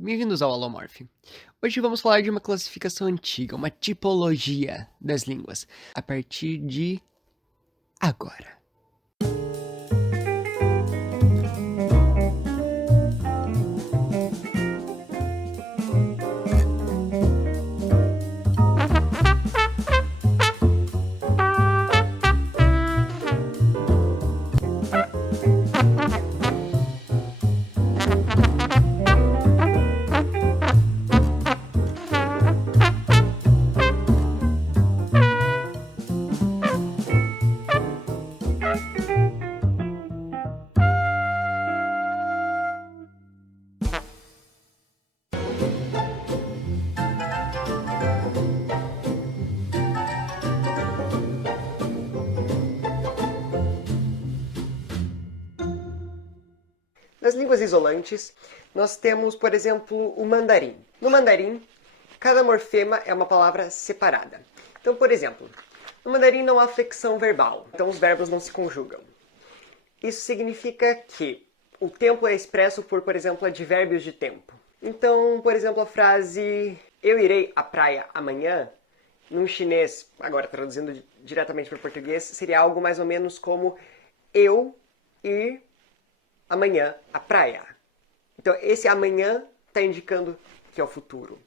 Bem-vindos ao Alomorph. Hoje vamos falar de uma classificação antiga, uma tipologia das línguas, a partir de agora. Nas línguas isolantes, nós temos, por exemplo, o mandarim. No mandarim, cada morfema é uma palavra separada. Então, por exemplo, no mandarim não há flexão verbal, então os verbos não se conjugam. Isso significa que o tempo é expresso por exemplo, advérbios de tempo. Então, por exemplo, a frase "eu irei à praia amanhã", num chinês, agora traduzindo diretamente para o português, seria algo mais ou menos como "eu ir amanhã à praia". Então, esse amanhã está indicando que é o futuro.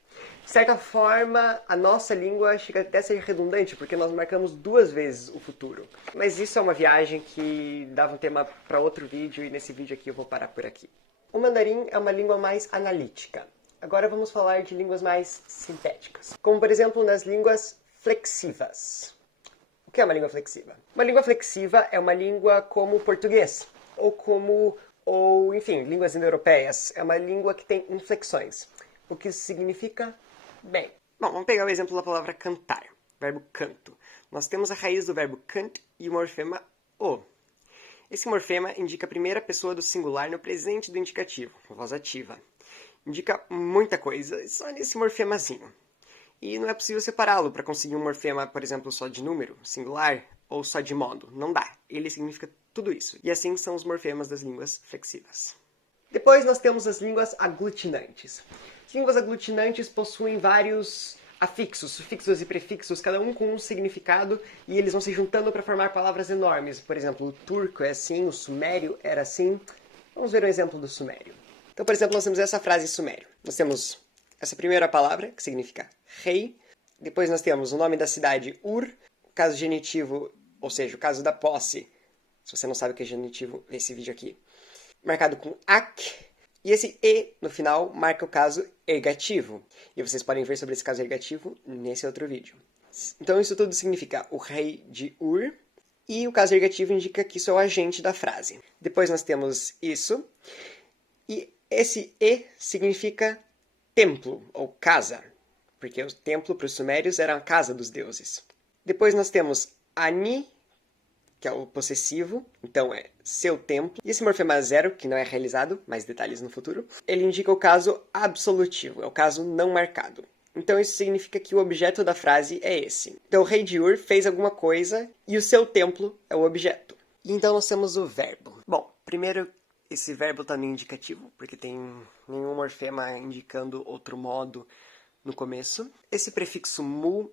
De certa forma, a nossa língua chega até a ser redundante, porque nós marcamos duas vezes o futuro. Mas isso é uma viagem que dava um tema para outro vídeo, e nesse vídeo aqui eu vou parar por aqui. O mandarim é uma língua mais analítica. Agora vamos falar de línguas mais sintéticas. Como, por exemplo, nas línguas flexivas. O que é uma língua flexiva? Uma língua flexiva é uma língua como o português, ou enfim, línguas indo-europeias. É uma língua que tem inflexões. O que isso significa? Bem, vamos pegar o exemplo da palavra cantar, verbo canto. Nós temos a raiz do verbo cant e o morfema o. Esse morfema indica a primeira pessoa do singular no presente do indicativo, voz ativa. Indica muita coisa só nesse morfemazinho. E não é possível separá-lo para conseguir um morfema, por exemplo, só de número, singular, ou só de modo. Não dá. Ele significa tudo isso. E assim são os morfemas das línguas flexivas. Depois nós temos as línguas aglutinantes. As línguas aglutinantes possuem vários afixos, sufixos e prefixos, cada um com um significado, e eles vão se juntando para formar palavras enormes. Por exemplo, o turco é assim, o sumério era assim. Vamos ver um exemplo do sumério. Então, por exemplo, nós temos essa frase em sumério. Nós temos essa primeira palavra, que significa rei. Depois nós temos o nome da cidade, Ur. O caso genitivo, ou seja, o caso da posse. Se você não sabe o que é genitivo, vê esse vídeo aqui. Marcado com ak. E esse e no final marca o caso ergativo. E vocês podem ver sobre esse caso ergativo nesse outro vídeo. Então isso tudo significa o rei de Ur. E o caso ergativo indica que isso é o agente da frase. Depois nós temos isso. E esse e significa templo, ou casa. Porque o templo para os sumérios era a casa dos deuses. Depois nós temos ani, que é o possessivo, então é seu templo. E esse morfema zero, que não é realizado, mais detalhes no futuro, ele indica o caso absolutivo, é o caso não marcado. Então isso significa que o objeto da frase é esse. Então o rei de Ur fez alguma coisa e o seu templo é o objeto. E então nós temos o verbo. Bom, primeiro esse verbo está no indicativo, porque tem nenhum morfema indicando outro modo no começo. Esse prefixo mu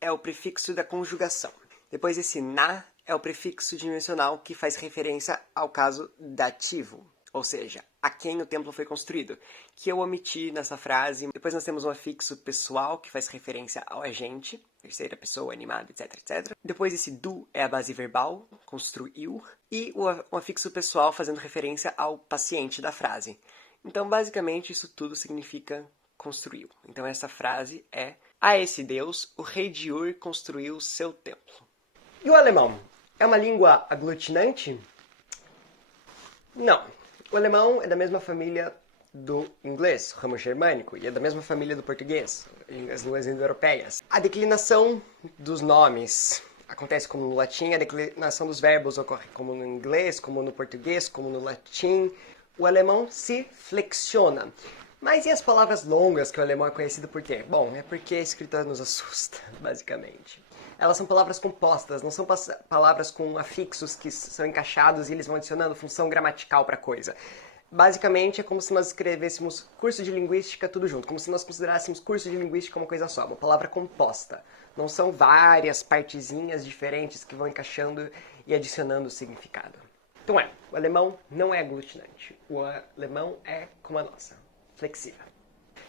é o prefixo da conjugação. Depois esse na é o prefixo dimensional que faz referência ao caso dativo, ou seja, a quem o templo foi construído, que eu omiti nessa frase. Depois nós temos um afixo pessoal, que faz referência ao agente, terceira pessoa, animado, etc, etc. Depois esse do é a base verbal, construiu, e o afixo pessoal fazendo referência ao paciente da frase. Então, basicamente, isso tudo significa construiu. Então, essa frase é: a esse Deus, o rei de Ur construiu seu templo. E o alemão? É uma língua aglutinante? Não. O alemão é da mesma família do inglês, o ramo germânico, e é da mesma família do português, as línguas indo-europeias. A declinação dos nomes acontece como no latim, a declinação dos verbos ocorre como no inglês, como no português, como no latim. O alemão se flexiona. Mas e as palavras longas que o alemão é conhecido por quê? Bom, é porque a escrita nos assusta, basicamente. Elas são palavras compostas, não são palavras com afixos que são encaixados e eles vão adicionando função gramatical para a coisa. basicamente é como se nós escrevêssemos curso de linguística tudo junto, como se nós considerássemos curso de linguística uma coisa só, uma palavra composta. Não são várias partezinhas diferentes que vão encaixando e adicionando significado. Então o alemão não é aglutinante. O alemão é como a nossa, flexível.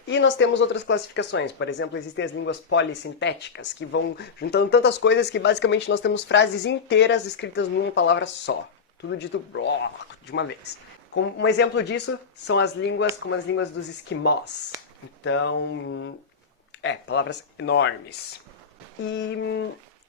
E nós temos outras classificações. Por exemplo, existem as línguas polissintéticas, que vão juntando tantas coisas que basicamente nós temos frases inteiras escritas numa palavra só. Tudo dito de uma vez. Um exemplo disso são as línguas como as línguas dos esquimós. Então, palavras enormes. E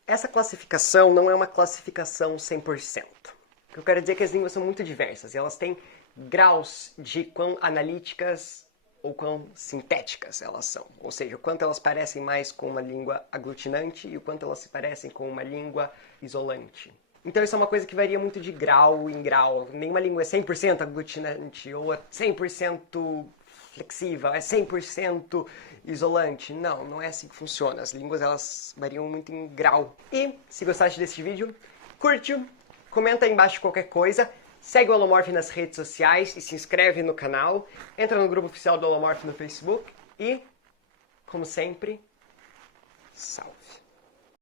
essa classificação não é uma classificação 100%. O que eu quero dizer é que as línguas são muito diversas e elas têm graus de quão analíticas ou quão sintéticas elas são. Ou seja, o quanto elas parecem mais com uma língua aglutinante e o quanto elas se parecem com uma língua isolante. Então isso é uma coisa que varia muito de grau em grau. Nenhuma língua é 100% aglutinante ou é 100% flexível, é 100% isolante. Não, não é assim que funciona. As línguas elas variam muito em grau. E se gostaste desse vídeo, curte, comenta aí embaixo qualquer coisa, segue o Holomorph nas redes sociais e se inscreve no canal, entra no grupo oficial do Holomorph no Facebook e, como sempre, salve!